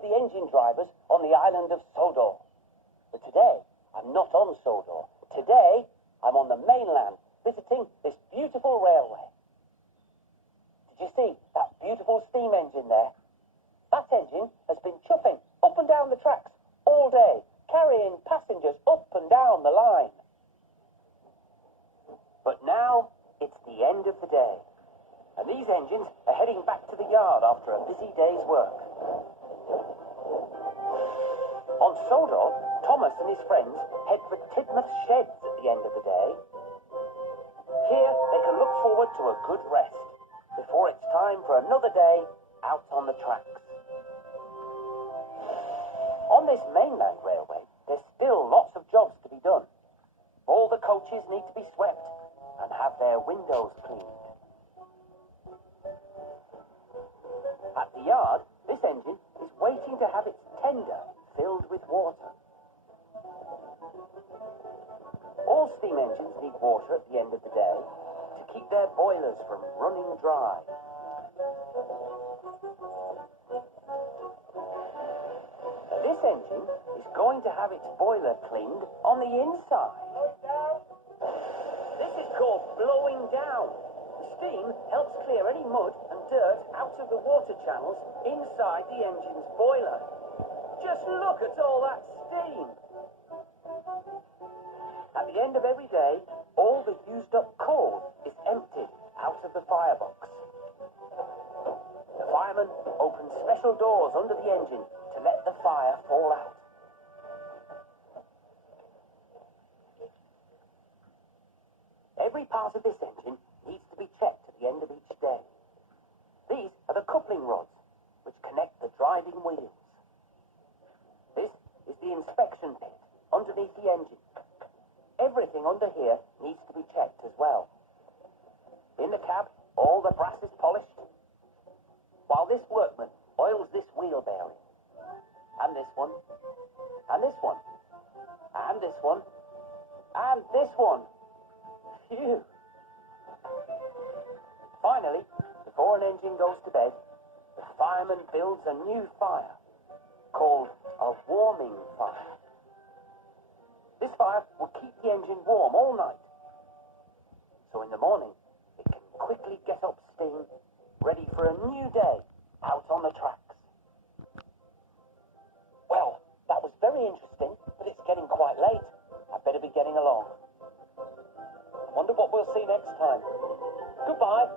of the engine drivers on the island of Sodor. But today, I'm not on Sodor. Today, I'm on the mainland, visiting this beautiful railway. Did you see that beautiful steam engine there? That engine has been chuffing up and down the tracks all day, carrying passengers up and down the line. But now, it's the end of the day, and these engines are heading back to the yard after a busy day's work. On Sodor, Thomas and his friends head for Tidmouth Sheds at the end of the day. Here, they can look forward to a good rest before it's time for another day out on the tracks. On this mainland railway, there's still lots of jobs to be done. All the coaches need to be swept and have their windows cleaned. At the yard, this engine is waiting to have its tender filled with water. All steam engines need water at the end of the day to keep their boilers from running dry. This engine is going to have its boiler cleaned on the inside. This is called blowing down. The steam helps clear any mud and dirt out of the water channels inside the engine's boiler. Just look at all that steam. At the end of every day, all the used up coal is emptied out of the firebox. The fireman opens special doors under the engine to let the fire fall out. Every part of this engine needs to be checked at the end of each day. These are the coupling rods which connect the driving wheels. This is the inspection pit underneath the engine. Everything under here needs to be checked as well. In the cab, all the brass is polished, while this workman oils this wheel bearing, and this one, and this one, and this one, and this one. Phew! Finally, before an engine goes to bed, the fireman builds a new fire, called a warming fire. This fire will keep the engine warm all night, so in the morning it can quickly get up steam, ready for a new day out on the tracks. Well, that was very interesting, but it's getting quite late. I'd better be getting along. I wonder what we'll see next time. Goodbye.